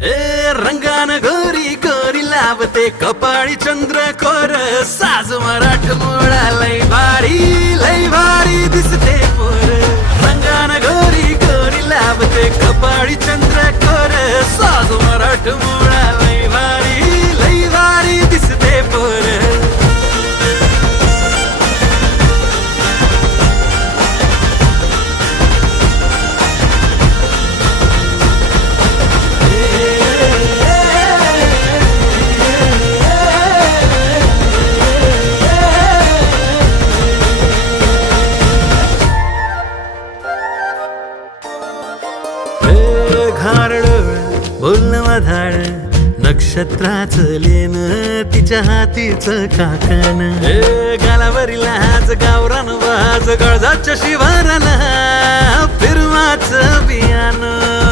ए रंगान गोरी गोरी लावते कपाळी चंद्र कोर साज मराठ मोळा लय भारी दिसते पोर रंगान गोरी गोरी लावते कपाळी चंद्र कोर साज मराठ मोळा लय भारी दिसते पोर घारळ बोलणं वाधाळ नक्षत्राचं लेन तिच्या हातीचं काकण गालावरील आज गावरान वाज गळजाच्या शिवाराला फिरवाचं बियाणं